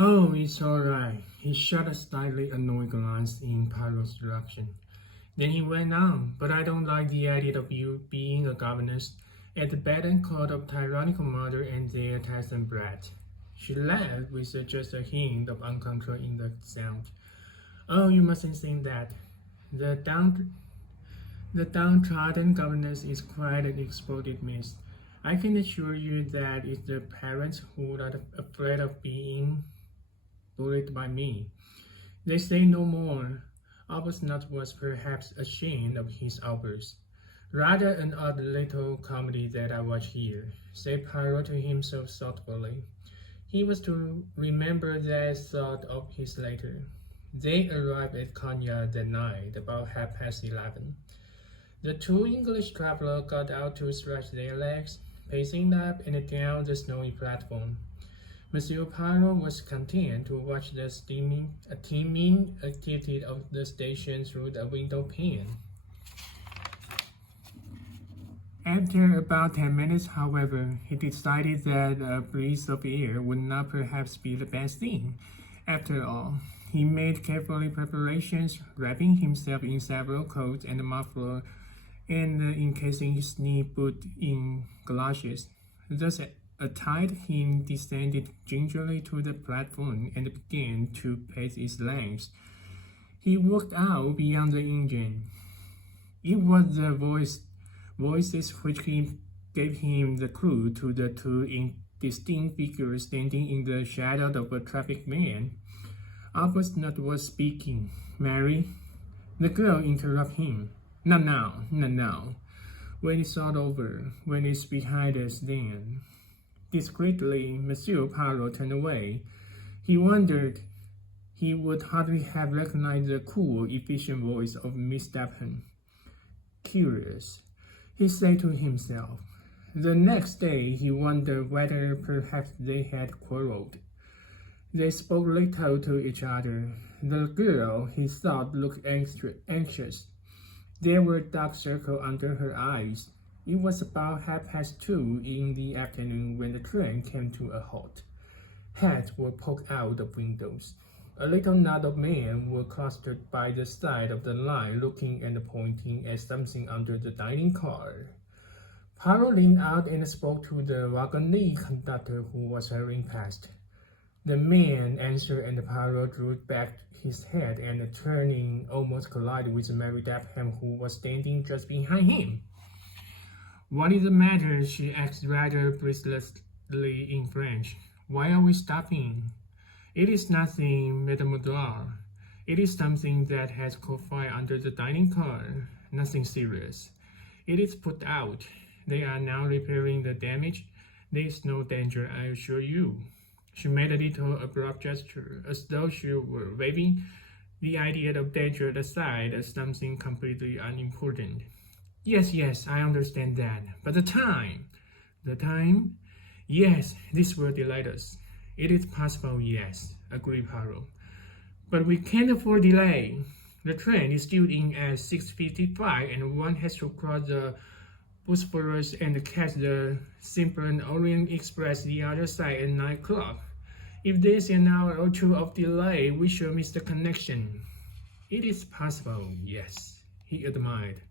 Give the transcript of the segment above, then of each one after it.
Oh, it's all right. He shot a slightly annoyed glance in Pyro's direction. Then he went on, but I don't like the idea of you being a governess at the beck and call of tyrannical mother and their Tyson brat. She laughed with just a hint of uncontrol in the sound. Oh, you mustn't think that. The down the downtrodden governess is quite an exploded mess. I can assure you that it's the parents who are afraid of being bullied by me. They say no more. Arbuthnot was perhaps ashamed of his outburst. Rather an odd little comedy that I watch here, said Pyro to himself thoughtfully. He was to remember that thought of his later. They arrived at Konya that night about 11:30. The two English travelers got out to stretch their legs, pacing up and down the snowy platform. Monsieur Pyro was content to watch the teeming activity of the station through the window pane. After about 10 minutes, however, he decided that a breeze of air would not perhaps be the best thing. After all, he made careful preparations, wrapping himself in several coats and a muffler, and encasing his knee boot in galoshes. Thus attired, he descended gingerly to the platform and began to pace its length. He walked out beyond the engine. It was the voices which gave him the clue to the two indistinct figures standing in the shadow of a traffic man. Arbuthnot was speaking. Mary, the girl interrupted him. Not now, not now. When it's all over, when it's behind us, then. Discreetly, Monsieur Pyro turned away. He wondered he would hardly have recognized the cool, efficient voice of Miss Daphne. Curious, he said to himself. The next day, he wondered whether perhaps they had quarreled. They spoke little to each other. The girl, he thought, looked anxious. There were dark circles under her eyes. It was about 2:30 in the afternoon when the train came to a halt. Hats were poked out of windows. A little knot of men were clustered by the side of the line looking and pointing at something under the dining car. Pyro leaned out and spoke to the wagonly conductor who was hurrying past. The man answered and Pyro drew back his head and turning almost collided with Mary Daphne who was standing just behind him. What is the matter? She asked rather breathlessly in French. Why are we stopping? It is nothing, Mademoiselle. It is something that has caught fire under the dining car. Nothing serious. It is put out. They are now repairing the damage. There is no danger, I assure you. She made a little abrupt gesture, as though she were waving the idea of danger aside as something completely unimportant. Yes, I understand that. But the time? The time? Yes, this will delay us. It is possible, yes, agreed Pyro. But we can't afford delay. The train is due in at 6:55 and one has to cross the Bosphorus and catch the Simplon Orient Express the other side at 9 o'clock. If there's an hour or two of delay, we shall miss the connection. It is possible, yes, he admitted.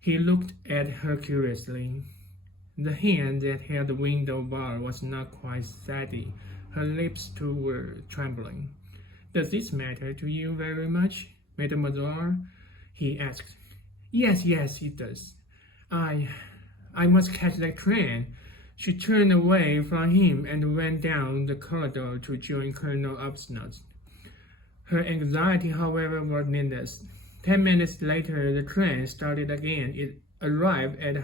He looked at her curiously. The hand that held the window bar was not quite steady. Her lips too were trembling. Does this matter to you very much, Mademoiselle? He asked. Yes, it does. I must catch that train. She turned away from him and went down the corridor to join Colonel Arbuthnot. Her anxiety, however, was needless. 10 minutes later, the train started again. It arrived at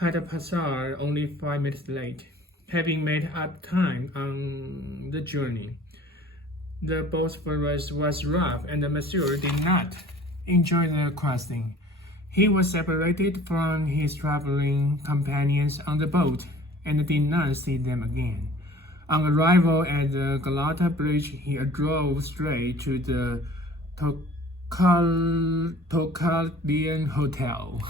Haida-Pasar only 5 minutes late, having made up time on the journey. The Bosphorus was rough, and the Monsieur did not enjoy the crossing. He was separated from his traveling companions on the boat and did not see them again. On arrival at the Galata Bridge, he drove straight to the Tokalian Hotel.